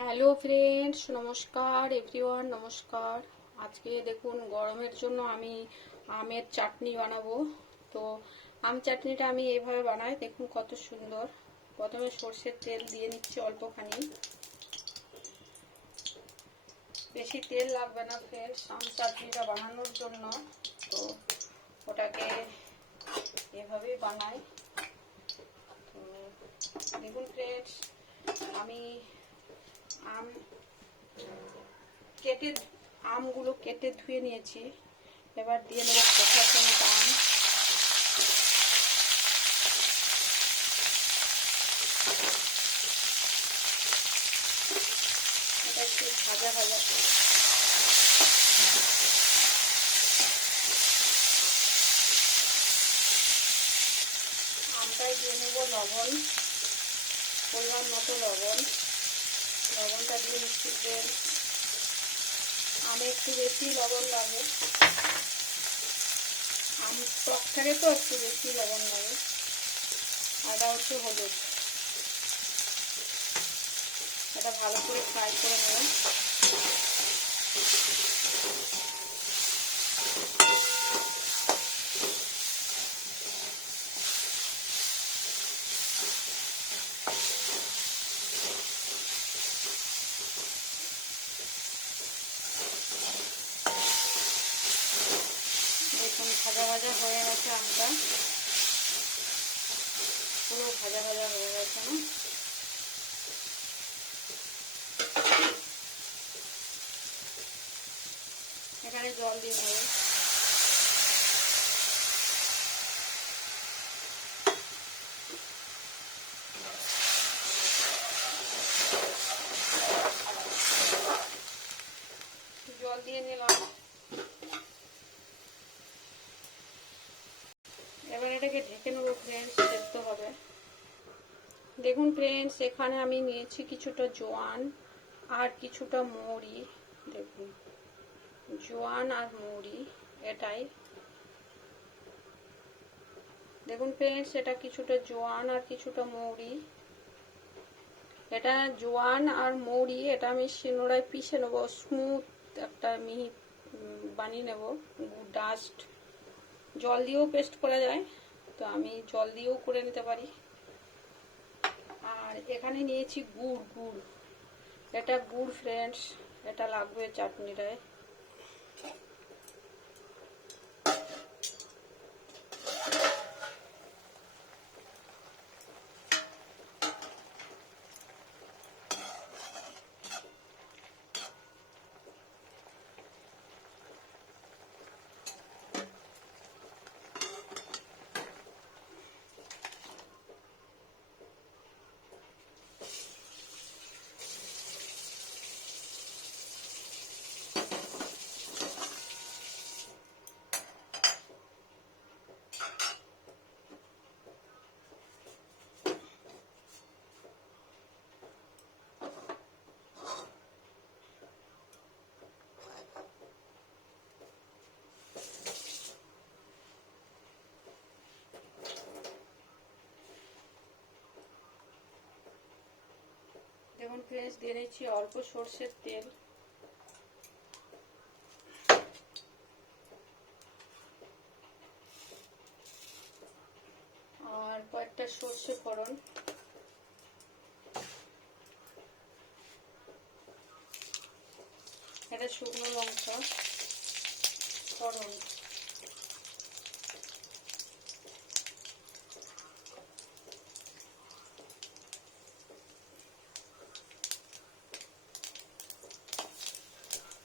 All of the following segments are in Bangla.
হ্যালো ফ্রেন্ডস, নমস্কার এভরিওয়ান, নমস্কার। আজকে দেখুন, গরমের জন্য আমি আমের চাটনি বানাবো। তো আম চাটনিটা আমি এইভাবে বানাই, দেখুন কত সুন্দর। প্রথমে সর্ষের তেল দিয়ে নিচ্ছি অল্পখানি। বেশি তেল লাগবে না ফ্রেন্ডস, আম চাটনিটা বানানোর জন্য। তো ওটাকে এভাবেই বানাই। তো দেখুন ফ্রেন্ডস, আমি আম কেটে, আমগুলো কেটে ধুয়ে নিয়েছি। এবার দিয়ে নেব কোথা সমেত আম। এটা একটু ভাজা ভাজা। আমটাই দিয়ে নেব লবণ, পরিমাণ মতো লবণ। লবণটা দিয়ে মিষ্টি তেল আমে একটু বেশি লবণ লাগে। আম, টক থাকে তো, একটু বেশি লবণ লাগে। আদা হচ্ছে হলুদ। এটা ভালো করে ফ্রাই করে নেবেন দেখুন ভাজা ভাজা হয়ে গেছে আমটা পুরো ভাজা ভাজা হয়ে গেছে না এখানে জল দিয়ে নেবে জল দিয়ে নিলাম। এবার এটাকে ঢেকে নেব ফ্রেন্ডস সেদ্ধ হবে। দেখুন ফ্রেন্ডস এখানে আমি নিয়েছি কিছুটা জোয়ান আর কিছুটা মৌরি। দেখুন। জোয়ান আর মৌরি এটাই। দেখুন ফ্রেন্ডস এটা কিছুটা জোয়ান আর কিছুটা মৌরি এটা জোয়ান আর মৌরি এটা আমি শিনোড়ায় পিষে নেব স্মুথ একটা মিহি বানিয়ে নেব ডাস্ট জল দিয়েও পেস্ট করা যায়, তো আমি জল দিয়েও করে নিতে পারি। আর এখানে নিয়েছি গুড় গুড়। এটা গুড় ফ্রেন্ডস এটা লাগবে চাটনিটায়। দেখুন ফ্রেন্ডস দিয়ে নিচ্ছি অল্প সর্ষের তেল। আর কয়েকটা সর্ষে ফোড়ন। এটা শুকনো লঙ্কা ফোড়ন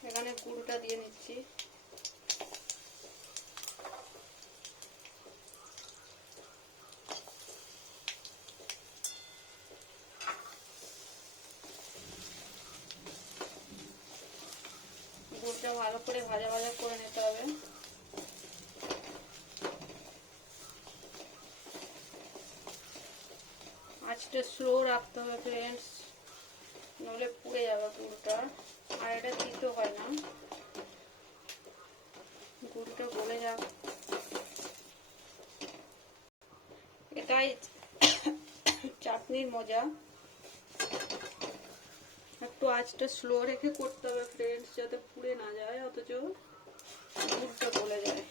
এখানে গুড়টা দিয়ে নিচ্ছি। গুড়টা ভালো করে ভাজা ভাজা করে নিতে হবে। আঁচটা স্লো রাখতে হবে ফ্রেন্ডস নইলে পুড়ে যাবে গুড়টা। আর এটা দিতে হয় না গুড়টা গলে যাক এটাই চাটনির মজা। একটু আঁচটা স্লো রেখে করতে হবে ফ্রেন্ডস যাতে পুড়ে না যায়, অথচ দুধটা গলে যায়।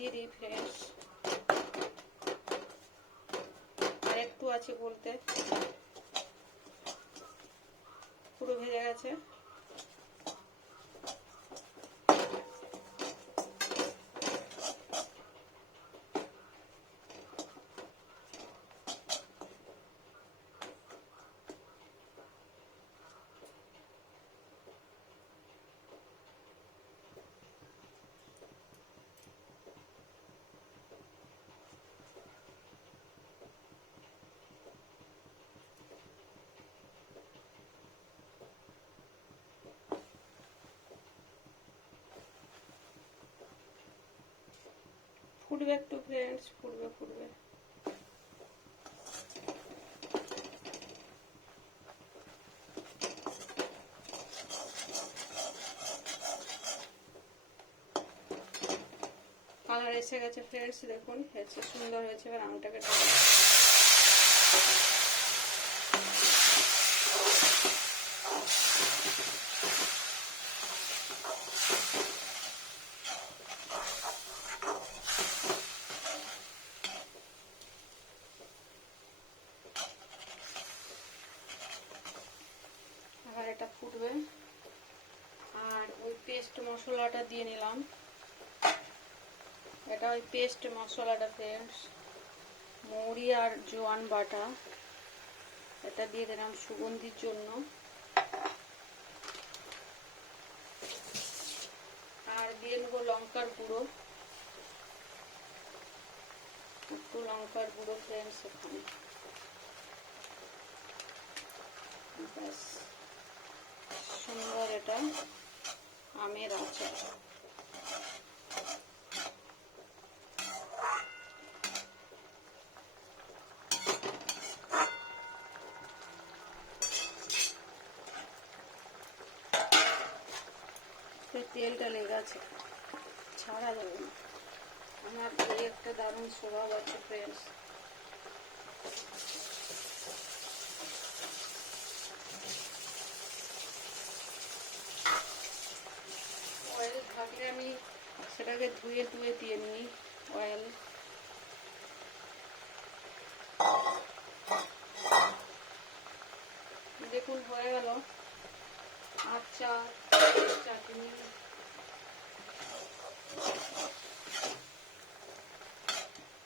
দিয়ে দিই আর একটু আছে বলতে। পুরো ভেজে গেছে। ফুটবে একটু ফ্রেন্ডস ফুটবে ফুটবে। কালার এসে গেছে ফ্রেন্ডস দেখুন হয়েছে সুন্দর হয়েছে, এবার আমটাকে ঢাকা আবার এটা ফুটবে আর ওই পেস্ট মশলাটা দিয়ে নিলাম। এটা ওই পেস্ট মশলাটা ফ্রেন্ডস মৌরি আর জোয়ান বাটা। এটা দিয়ে দিলাম সুগন্ধির জন্য। আর দিয়ে নেব লঙ্কার গুঁড়ো। একটু লঙ্কার গুঁড়ো ফ্রেন্ডস এখানে। ব্যাস, সুন্দর এটা। আমের আচার। তেলটা লেগে আছে। ছাড়া যাবে না। আমার একটা দারুণ স্বভাব আছে ফ্রেন্ডস অয়েল থাকলে আমি সেটাকে ধুয়ে ধুয়ে দিয়ে নিই অয়েল দেখুন, হয়ে গেল। আচার চাটনি।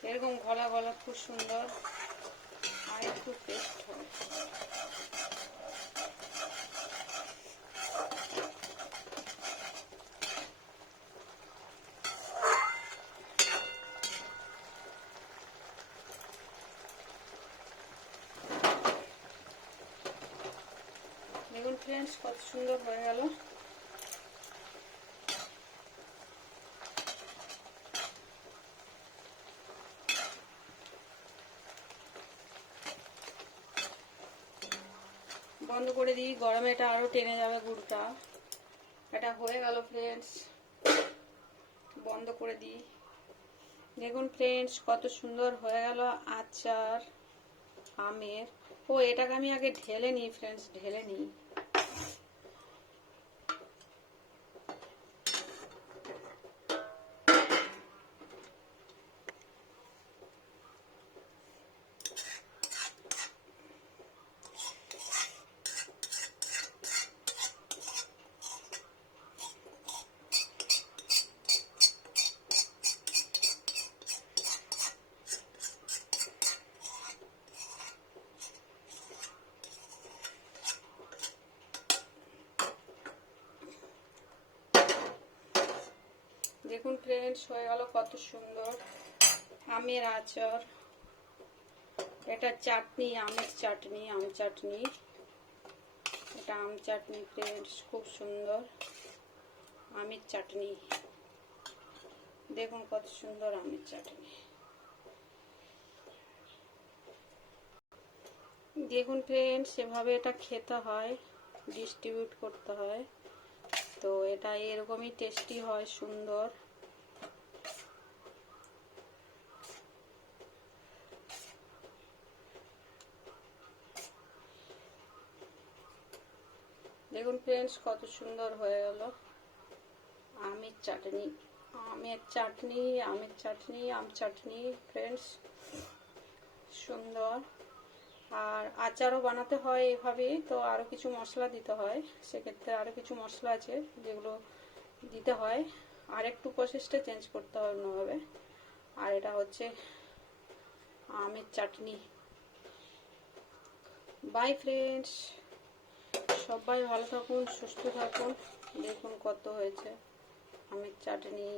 এরকম গলা গলা খুব সুন্দর, আর একটু টেস্ট হয় দেখুন ফ্রেন্ডস কত সুন্দর হয়ে গেল। বন্ধ করে দিই, গরমে এটা আরও টেনে যাবে গুড়টা। এটা হয়ে গেল ফ্রেন্ডস বন্ধ করে দিই। দেখুন ফ্রেন্ডস কত সুন্দর হয়ে গেল আচার, আমের। ও, এটাকে আমি আগে ঢেলে নিই ফ্রেন্ডস ঢেলে নিই। দেখুন ফ্রেন্ডস হয়ে গেল কত সুন্দর। আমের আচার। এটা চাটনি, আমের চাটনি, আম চাটনি। এটা আম চাটনি ফ্রেন্ডস খুব সুন্দর। আমের চাটনি। দেখুন কত সুন্দর আমের চাটনি। দেখুন ফ্রেন্ডস সেভাবে এটা খেতে হয় ডিস্ট্রিবিউট করতে হয়। তো এটা এরকমই টেস্টি হয়, সুন্দর। দেখুন ফ্রেন্ডস কত সুন্দর হয়ে গেল। আমের চাটনি আমের চাটনি আমের চাটনি, আম চাটনি ফ্রেন্ডস সুন্দর। আর আচারও বানাতে হয় এভাবেই তো আরও কিছু মশলা দিতে হয়। সেক্ষেত্রে আরও কিছু মশলা আছে যেগুলো দিতে হয়। আর একটু প্রসেসটা চেঞ্জ করতে হয় অন্যভাবে। আর এটা হচ্ছে আমের চাটনি। বাই ফ্রেন্ডস সবাই ভালো থাকুন সুস্থ থাকুন। দেখুন কত হয়েছে। আমি চাটনি